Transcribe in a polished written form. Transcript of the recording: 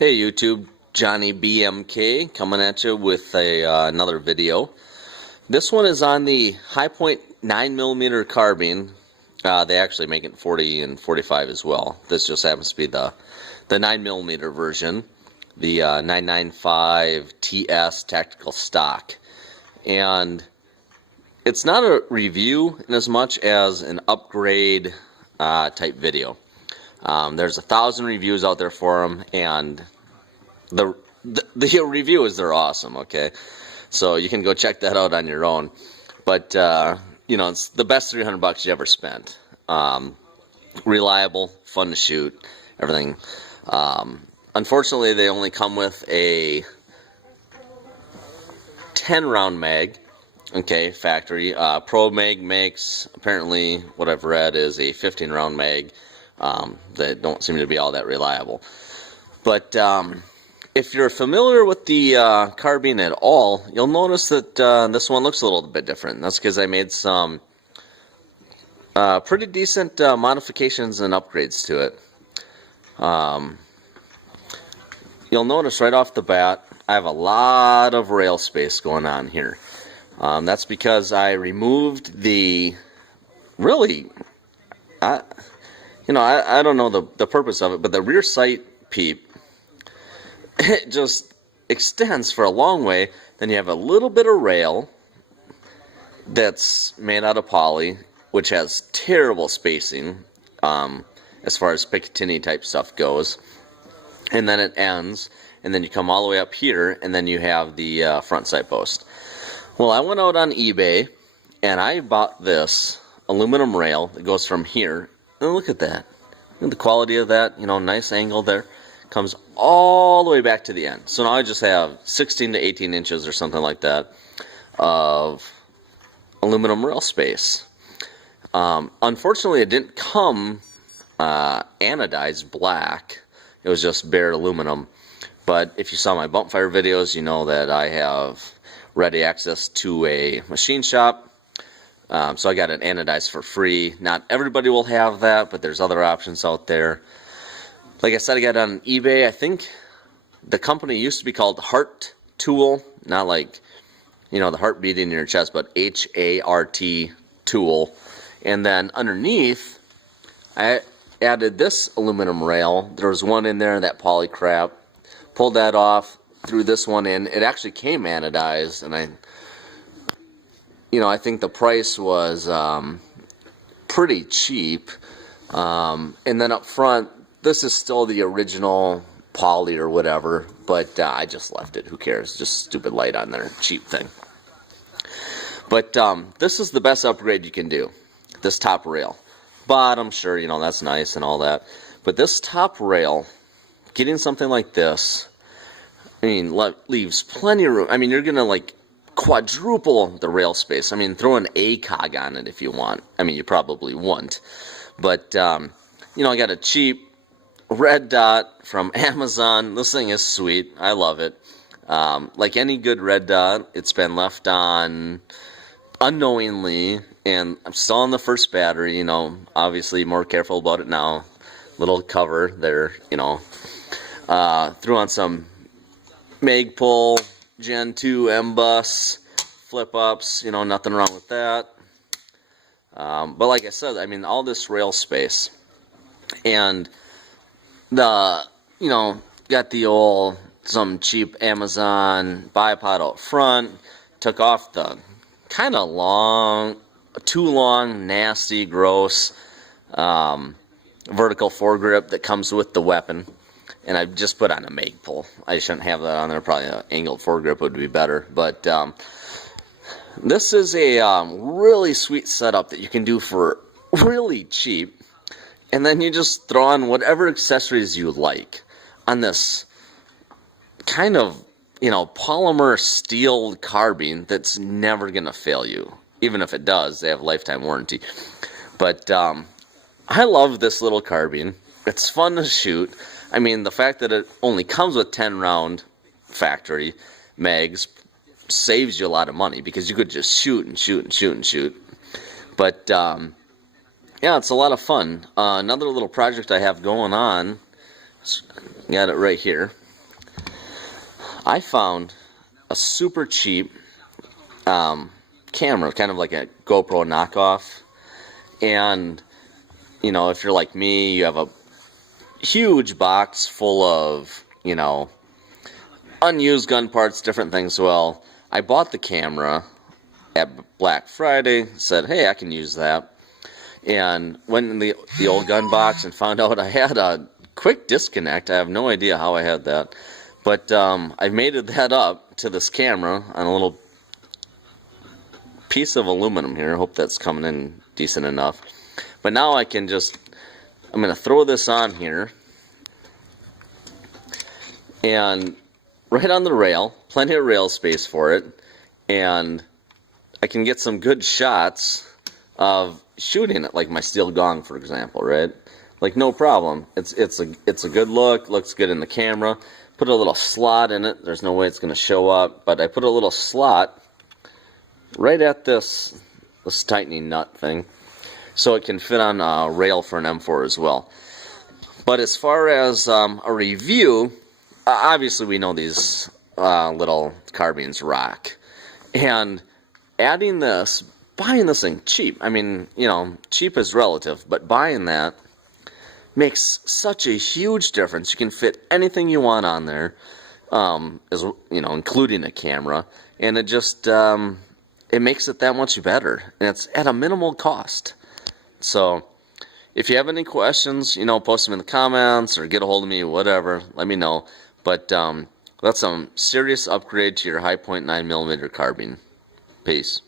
Hey YouTube, Johnny BMK coming at you with another video. This one is on the High Point 9mm Carbine. They actually make it 40 and 45 as well. This just happens to be the 9mm version, the 995 TS Tactical Stock. And it's not a review in as much as an upgrade type video. There's 1,000 reviews out there for them, and the review is they're awesome. Okay, so you can go check that out on your own. But you know, it's the best $300 you ever spent. Reliable, fun to shoot, everything. Unfortunately, they only come with a 10-round mag. Okay, factory. Pro Mag makes, apparently, what I've read is a 15-round mag. That don't seem to be all that reliable. But if you're familiar with the carbine at all, you'll notice that this one looks a little bit different. That's because I made some pretty decent modifications and upgrades to it. You'll notice right off the bat, I have a lot of rail space going on here. That's because I removed the I don't know the purpose of it, but the rear sight peep, it just extends for a long way. Then you have a little bit of rail that's made out of poly, which has terrible spacing as far as Picatinny type stuff goes. And then it ends, and then you come all the way up here, and then you have the front sight post. Well, I went out on eBay, and I bought this aluminum rail that goes from here. And look at that. Look at the quality of that, you know, nice angle there. Comes all the way back to the end. So now I just have 16 to 18 inches or something like that of aluminum rail space. Unfortunately, it didn't come anodized black. It was just bare aluminum. But if you saw my bump fire videos, you know that I have ready access to a machine shop. So I got it anodized for free. Not everybody will have that, but there's other options out there. Like I said, I got it on eBay. I think the company used to be called Heart Tool, not like, you know, the heart beating in your chest, but H-A-R-T Tool. And then underneath, I added this aluminum rail. There was one in there, that poly crap. Pulled that off, threw this one in. It actually came anodized, and I think the price was pretty cheap. And then up front, this is still the original poly or whatever, but I just left it. Who cares? Just stupid light on there. Cheap thing. But this is the best upgrade you can do. This top rail. Bottom, sure, you know, that's nice and all that. But this top rail, getting something like this, I mean, leaves plenty of room. I mean, you're going to, like, quadruple the rail space. I mean, throw an ACOG on it if you want. I mean, you probably won't. But, you know, I got a cheap red dot from Amazon. This thing is sweet. I love it. Like any good red dot, it's been left on unknowingly, and I'm still on the first battery, you know, obviously more careful about it now. Little cover there, you know. Threw on some Magpul Gen 2 M-Bus flip-ups, you know, nothing wrong with that. But like I said, I mean, all this rail space. And the, you know, got the old, some cheap Amazon bipod out front. Took off the kind of long, too long, nasty, gross vertical foregrip that comes with the weapon. And I just put on a Magpul. I shouldn't have that on there. Probably an angled foregrip would be better. But this is a really sweet setup that you can do for really cheap. And then you just throw on whatever accessories you like on this kind of, you know, polymer steel carbine that's never going to fail you. Even if it does, they have a lifetime warranty. But I love this little carbine. It's fun to shoot. I mean, the fact that it only comes with 10-round factory mags saves you a lot of money because you could just shoot and shoot and shoot and shoot. But, yeah, it's a lot of fun. Another little project I have going on, got it right here. I found a super cheap camera, kind of like a GoPro knockoff. And, you know, if you're like me, you have a huge box full of, you know, unused gun parts, different things. Well, I bought the camera at Black Friday, said, hey, I can use that. And went in the old gun box and found out I had a quick disconnect. I have no idea how I had that. But I mated that up to this camera on a little piece of aluminum here. I hope that's coming in decent enough. But now I can just, I'm going to throw this on here. And right on the rail, plenty of rail space for it. And I can get some good shots of shooting it, like my steel gong, for example, right? Like, no problem. It's a good look, looks good in the camera. Put a little slot in it. There's no way it's going to show up, but I put a little slot right at this tightening nut thing, so it can fit on a rail for an M4 as well. But as far as a review, obviously we know these little carbines rock, and adding this, buying this thing cheap, I mean, you know, cheap is relative, but buying that makes such a huge difference. You can fit anything you want on there, as you know, including a camera, and it just it makes it that much better, and it's at a minimal cost. So if you have any questions, you know, post them in the comments or get a hold of me, whatever, let me know. But that's some serious upgrade to your Hi-Point 9mm carbine. Peace.